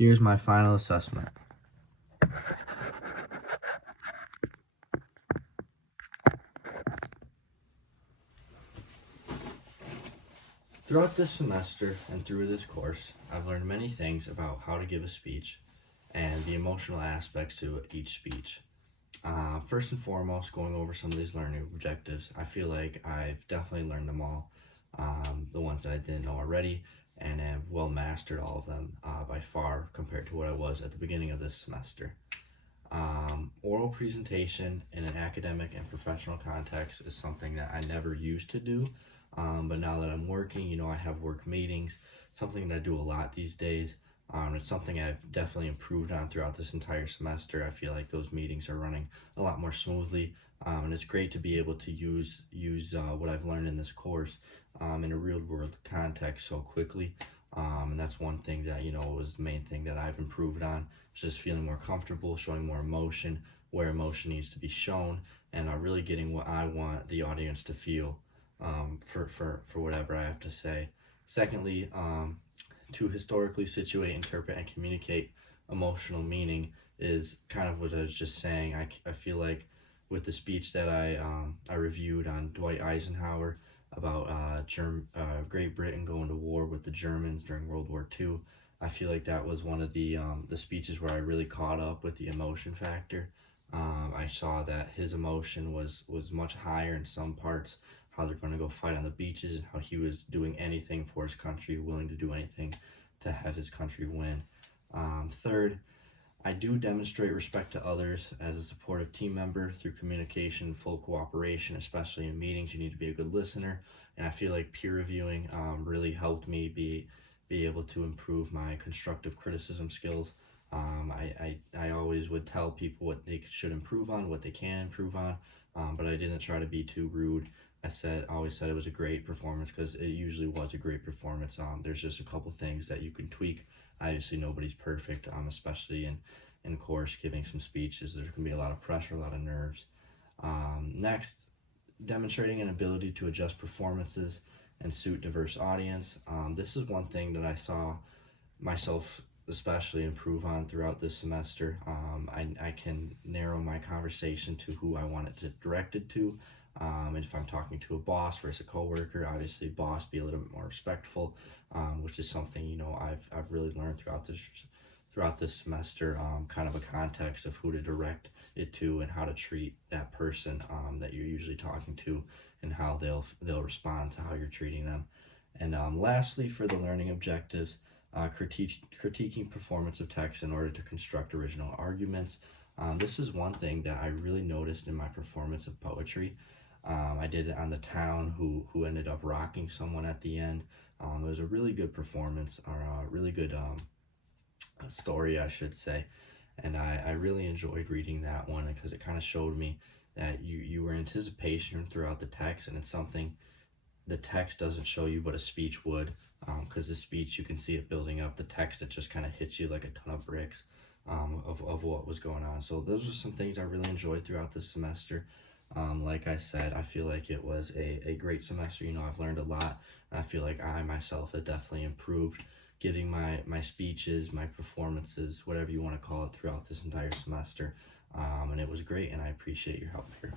Here's my final assessment. Throughout this semester and through this course, I've learned many things about how to give a speech and the emotional aspects to each speech. First and foremost, going over some of these learning objectives, I feel like I've definitely learned them all, the ones that I didn't know already, and have well mastered all of them by far compared to what I was at the beginning of this semester. Oral presentation in an academic and professional context is something that I never used to do, but now that I'm working, I have work meetings, something that I do a lot these days. It's something I've definitely improved on throughout this entire semester. I feel like those meetings are running a lot more smoothly, and it's great to be able to use what I've learned in this course in a real world context so quickly. And that's one thing that was the main thing that I've improved on. Just feeling more comfortable, showing more emotion where emotion needs to be shown, and really getting what I want the audience to feel for whatever I have to say. Secondly, to historically situate, interpret, and communicate emotional meaning is kind of what I was just saying. I feel like with the speech that I reviewed on Dwight Eisenhower about Great Britain going to war with the Germans during World War II, I feel like that was one of the speeches where I really caught up with the emotion factor. I saw that his emotion was much higher in some parts, how they're going to go fight on the beaches, and how he was doing anything for his country, willing to do anything to have his country win. Third, I do demonstrate respect to others as a supportive team member through communication, full cooperation, especially in meetings. You need to be a good listener, and I feel like peer reviewing really helped me be able to improve my constructive criticism skills. I always would tell people what they should improve on, what they can improve on, but I didn't try to be too rude. Always said it was a great performance because it usually was a great performance. There's just a couple things that you can tweak. Obviously, nobody's perfect, especially in course giving some speeches. There's going to be a lot of pressure, a lot of nerves. Next, demonstrating an ability to adjust performances and suit diverse audience. This is one thing that I saw myself especially improve on throughout this semester. I can narrow my conversation to who I want it to directed to. If I'm talking to a boss versus a coworker, obviously boss, be a little bit more respectful, which is something I've really learned throughout this semester. Kind of a context of who to direct it to and how to treat that person that you're usually talking to, and how they'll respond to how you're treating them. And lastly, for the learning objectives, critiquing performance of text in order to construct original arguments. This is one thing that I really noticed in my performance of poetry. I did it on the town who ended up rocking someone at the end. It was a really good performance, or a really good story, I should say. And I really enjoyed reading that one because it kind of showed me that you were in anticipation throughout the text, and it's something the text doesn't show you, but a speech would. Because the speech, you can see it building up. The text, it just kind of hits you like a ton of bricks of what was going on. So those are some things I really enjoyed throughout this semester. Like I said, I feel like it was a great semester. I've learned a lot. I feel like I myself have definitely improved giving my speeches, my performances, whatever you want to call it, throughout this entire semester. And it was great, and I appreciate your help here.